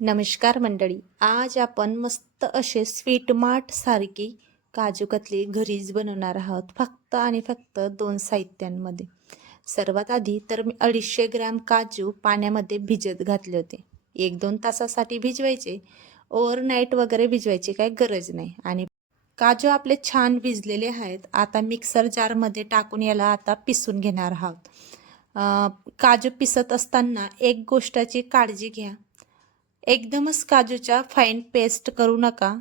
नमस्कार मंडळी. आज आपण मस्त असे स्वीट मार्ट सारखी काजू कतली घरीच बनवणार आहोत, फक्त आणि फक्त 2 साहित्यांमध्ये. सर्वात आधी तर मी 250 ग्रॅम काजू पाण्यामध्ये भिजत घातले होते. 1-2 तासासाठी भिजवायचे. ओव्हरनाईट वगैरे भिजवायची काही गरज नाही. आणि काजू आपले छान भिजलेले आहेत. आता मिक्सर जारमध्ये टाकून याला आता पिसून घेणार आहोत. काजू पिसत असताना एक गोष्टाची काळजी घ्या. एकदमच काजूच्या फाईन पेस्ट करू नका.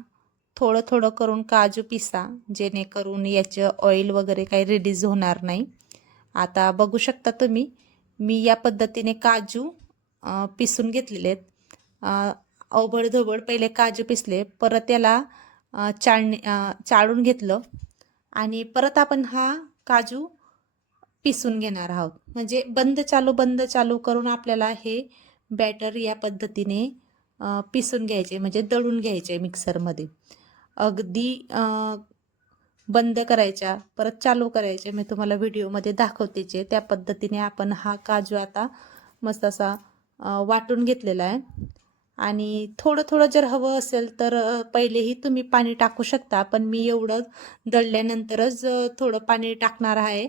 थोडं थोडं करून काजू पिसा, जेणेकरून याचं ऑइल वगैरे काही रिलीज होणार नाही. आता बघू शकता तुम्ही, मी या पद्धतीने काजू पिसून घेतलेले आहेत. अवघडधोबड पहिले काजू पिसले, परत याला चाळून घेतलं आणि परत आपण हा काजू पिसून घेणार आहोत. म्हणजे बंद चालू करून आपल्याला हे बॅटर या पद्धतीने पिसून घ्यायचे, म्हणजे दळून घ्यायचे मिक्सरमध्ये. अगदी बंद करायच्या, परत चालू करायचे. मी तुम्हाला व्हिडिओमध्ये दाखवतेचे. त्या पद्धतीने आपण हा काजू आता मस्त असा वाटून घेतलेला आहे. आणि थोडं थोडं जर हवं असेल तर पहिलेही तुम्ही पाणी टाकू शकता, पण मी एवढं दळल्यानंतरच थोडं पाणी टाकणार आहे.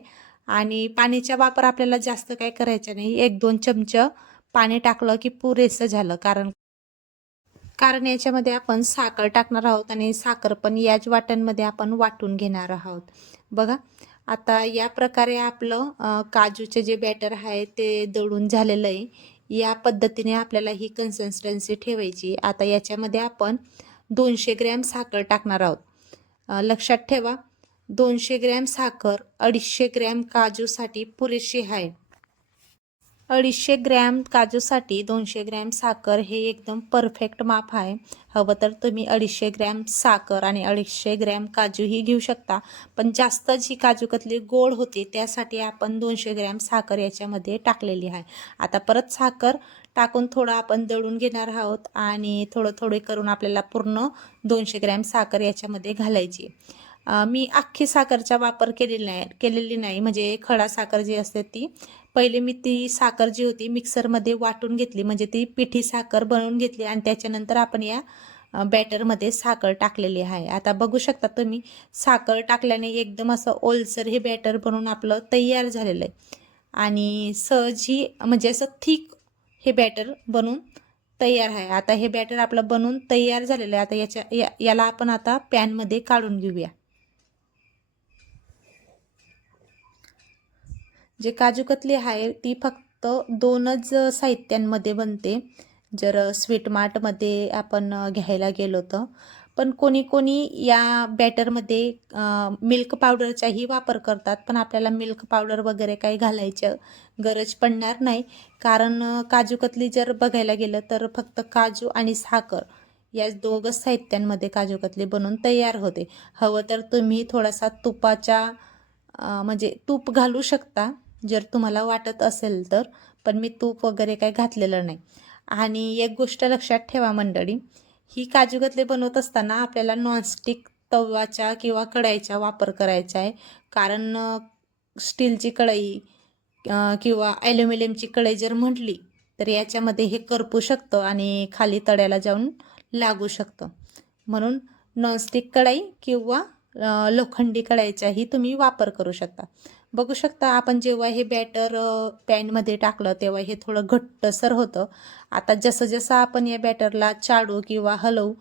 आणि पाण्याचा वापर आपल्याला जास्त काय करायचा नाही. 1-2 चमचे पाणी टाकलं की पुरेसं झालं. कारण याच्यामध्ये आपण साखर टाकणार आहोत आणि साखर पण याच वाट्यांमध्ये आपण वाटून घेणार आहोत. बघा, आता या प्रकारे आपलं काजूचे जे बॅटर आहे ते दळून झालेलं आहे. या पद्धतीने आपल्याला ही कन्सिस्टन्सी ठेवायची. आता याच्यामध्ये आपण 200 ग्रॅम साखर टाकणार आहोत. लक्षात ठेवा, 200 ग्रॅम साखर 250 ग्रॅम काजूसाठी पुरेशी आहे. 250 ग्रॅम काजूसाठी 200 ग्रॅम साखर हे एकदम परफेक्ट माप आहे. हवं तर तुम्ही 250 ग्रॅम साखर आणि 250 ग्रॅम काजूही घेऊ शकता, पण जास्त जी काजू कतली गोड होते त्यासाठी आपण 200 ग्रॅम साखर याच्यामध्ये टाकलेली आहे. आता परत साखर टाकून थोडं आपण दळून घेणार आहोत आणि थोडे करून आपल्याला पूर्ण 200 ग्रॅम साखर याच्यामध्ये घालायची. मी अख्खी साखरचा वापर केलेली नाही, म्हणजे खडा साखर जी असते ती. पहिले मी ती साखर जी होती मिक्सरमध्ये वाटून घेतली, म्हणजे ती पिठी साखर बनवून घेतली आणि त्याच्यानंतर आपण या बॅटरमध्ये साखर टाकलेली आहे. आता बघू शकता तुम्ही, साखर टाकल्याने एकदम असं ओलसर हे बॅटर बनवून आपलं तयार झालेलं आहे. आणि सहजी म्हणजे असं थिक हे बॅटर बनवून तयार आहे. आता हे बॅटर आपलं बनवून तयार झालेलं आहे. आता याला आपण आता पॅनमध्ये काढून घेऊया. जे काजू कतली आहे ती फक्त 2च साहित्यांमध्ये बनते, जर स्वीट मार्टमध्ये आपण घ्यायला गेलो तर. पण कोणी या बॅटरमध्ये मिल्क पावडरचाही वापर करतात, पण आपल्याला मिल्क पावडर वगैरे काही घालायचं गरज पडणार नाही. कारण काजू कतली जर बघायला गेलं तर फक्त काजू आणि साखर या 2च साहित्यांमध्ये काजू कतली बनवून तयार होते. हवं तर तुम्ही थोडासा म्हणजे तूप घालू शकता जर तुम्हाला वाटत असेल तर, पण मी तूप वगैरे काही घातलेलं नाही. आणि एक गोष्ट लक्षात ठेवा मंडळी, ही काजू कतली बनवत असताना आपल्याला नॉनस्टिक तव्याचा किंवा कढईचा वापर करायचा आहे. कारण स्टीलची कढई किंवा ॲल्युमिनियमची कढई जर म्हटली तर याच्यामध्ये हे करपू शकतं आणि खाली तळ्याला जाऊन लागू शकतं. म्हणून नॉनस्टिक कढई किंवा लोखंडी कढईचाही तुम्ही वापर करू शकता. बघू शकता, आपण जेव्हा हे बॅटर पॅनमध्ये टाकलं तेव्हा हे थोडं घट्टसर होतं. आता जसं आपण या बॅटरला चाळू किंवा हलवू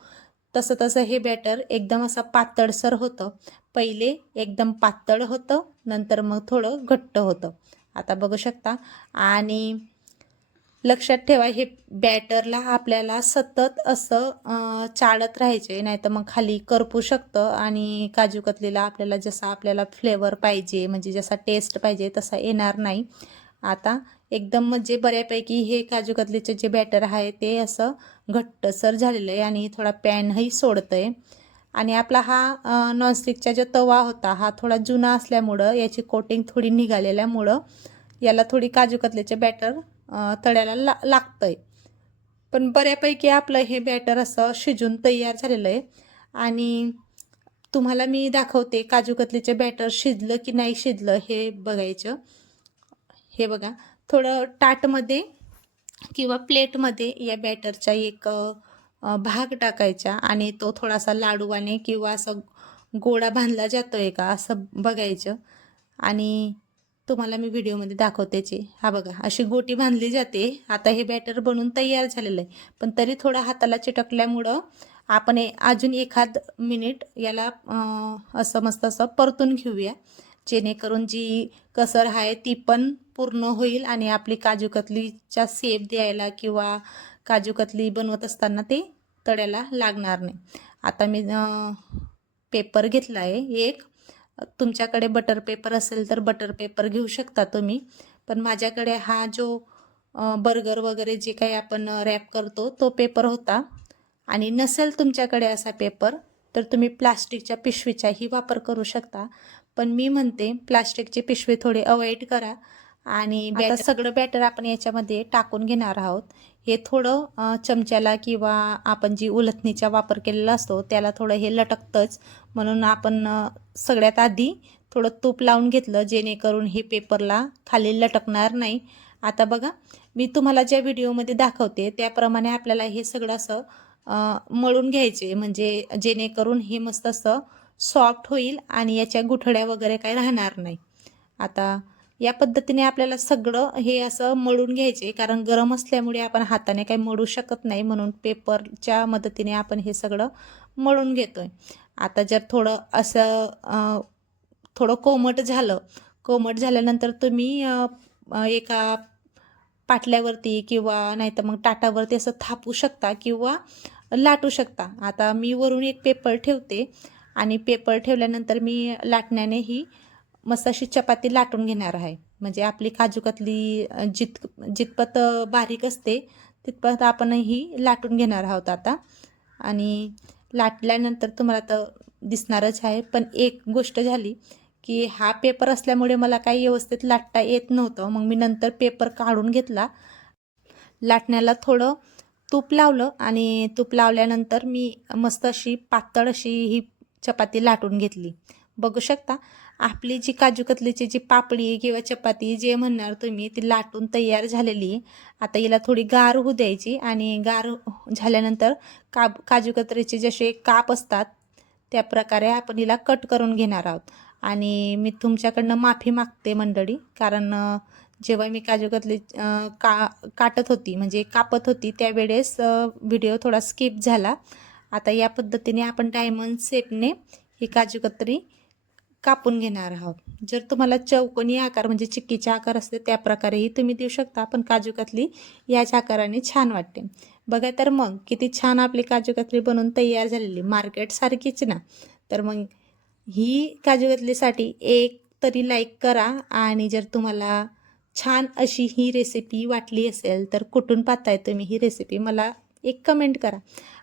तसं हे बॅटर एकदम असं पातळसर होतं. पहिले एकदम पातळ होतं, नंतर मग थोडं घट्ट होतं. आता बघू शकता. आणि लक्षात ठेवा, हे बॅटरला आपल्याला सतत असं चाळत राहायचे, नाही तर मग खाली करपू शकतं आणि काजू कतलीला आपल्याला फ्लेवर पाहिजे, म्हणजे जसा टेस्ट पाहिजे तसा येणार नाही. आता एकदम म्हणजे बऱ्यापैकी हे काजू कतलीचे जे बॅटर आहे ते असं घट्टसर झालेलं आहे आणि थोडा पॅनही सोडतंय. आणि आपला हा नॉनस्टिकचा जो तवा होता हा थोडा जुना असल्यामुळं, याची कोटिंग थोडी निघालेल्यामुळं याला थोडी काजू कतलीचे बॅटर तळ्याला लागतंय. पण बऱ्यापैकी आपलं हे बॅटर असं शिजून तयार झालेलं आहे. आणि तुम्हाला मी दाखवते काजू कतलीचे बॅटर शिजलं की नाही शिजलं हे बघायचं. हे बघा, थोडं ताटमध्ये किंवा प्लेटमध्ये या बॅटरचा एक भाग टाकायचा आणि तो थोडासा लाडूवाने किंवा असं गोळा बांधला जातोय का असं बघायचं. आणि तुम्हाला मी व्हिडिओमध्ये दाखवतेची, हा बघा अशी गोटी बांधली जाते. आता हे बॅटर बनून तयार झालेलं आहे, पण तरी थोडा हाताला चिटकल्यामुळं आपण अजून एखाद मिनिट याला असं मस्त असं परतून घेऊया, जेणेकरून जी कसर आहे ती पण पूर्ण होईल आणि आपली काजू कतलीचा शेप द्यायला किंवा काजू कतली बनवत असताना ते तळ्याला लागणार नाही. आता मी पेपर घेतला आहे एक. तुमच्याकडे बटर पेपर असेल तर बटर पेपर घेऊ शकता तुम्ही, पण माझ्याकडे हा जो बर्गर वगैरे जे काही आपण रॅप करतो तो पेपर होता. आणि नसेल तुमच्याकडे असा पेपर तर तुम्ही प्लास्टिकच्या पिशवीचाही वापर करू शकता, पण मी म्हणते प्लास्टिकची पिशवी थोडी अवॉइड करा. आणि आता सगळं बॅटर आपण याच्यामध्ये टाकून घेणार आहोत. हे थोडं चमच्याला किंवा आपण जी उलथणीचा वापर केलेला असतो त्याला थोडं हे लटकतंच, म्हणून आपण सगळ्यात आधी थोडं तूप लावून घेतलं, जेणेकरून हे पेपरला खाली लटकणार नाही. आता बघा मी तुम्हाला ज्या व्हिडिओमध्ये दाखवते त्याप्रमाणे आपल्याला हे सगळं असं मळून घ्यायचे, म्हणजे जेणेकरून हे मस्त असं सॉफ्ट होईल आणि याच्या गुठळ्या वगैरे काही राहणार नाही. आता या पद्धतीने आपल्याला सगळं हे असं मळून घ्यायचे, कारण गरम असल्यामुळे आपण हाताने काही मळू शकत नाही, म्हणून पेपरच्या मदतीने आपण हे सगळं मळून घेतोय. आता जर थोडं असं थोडं कोमट झाल्यानंतर तुम्ही एका पाटल्यावरती किंवा नाहीतर मग ताटावरती असं थापू शकता किंवा लाटू शकता. आता मी वरून एक पेपर ठेवते आणि पेपर ठेवल्यानंतर मी लाटण्याने ही मस्त अशी चपाती लाटून घेणार आहे. म्हणजे आपली काजू कतली जितपत बारीक असते तितपत आपण ही लाटून घेणार आहोत आता. आणि लाटल्यानंतर तुम्हाला तर दिसणारच आहे, पण एक गोष्ट झाली की हा पेपर असल्यामुळे मला काही व्यवस्थित लाटता येत नव्हतं. मग मी नंतर पेपर काढून घेतला, लाटण्याला थोडं तूप लावलं आणि तूप लावल्यानंतर मी मस्त अशी पातळ अशी ही चपाती लाटून घेतली. बघू शकता आपली जी काजू कतलीची जी पापडी किंवा चपाती जे म्हणणार तुम्ही ती लाटून तयार झालेली आहे. आता हिला थोडी गार होऊ द्यायची आणि गार झाल्यानंतर काजू कतलीचे जसे काप असतात त्या प्रकारे आपण हिला कट करून घेणार आहोत. आणि मी तुमच्याकडनं माफी मागते मंडळी, कारण जेव्हा मी काजू कतली काटत होती म्हणजे कापत होती त्यावेळेस व्हिडिओ थोडा स्किप झाला. आता या पद्धतीने आपण डायमंड शेपने ही काजू कतली कापून घेणार आहोत. जर तुम्हाला चौकोनी आकार म्हणजे चिक्कीचा आकार असते त्या प्रकारेही तुम्ही देऊ शकता, पण काजू कतली याच आकाराने छान वाटते. बघा तर मग किती छान आपली काजू कतली बनवून तयार झालेली, मार्केट सारखीच ना. तर मग ही काजू कतलीसाठी एक तरी लाईक करा, आणि जर तुम्हाला छान अशी ही रेसिपी वाटली असेल तर कुठून पाहताय तुम्ही ही रेसिपी मला एक कमेंट करा.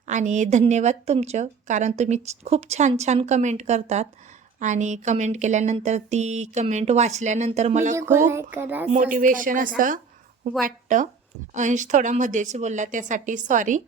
आणि धन्यवाद तुमचं, कारण तुम्ही खूप छान छान कमेंट करतात आणि कमेंट केल्यानंतर ती कमेंट वाचल्यानंतर मला खूप मोटिवेशन असं वाटतं. अंश थोडा मध्येच बोलला त्यासाठी सॉरी.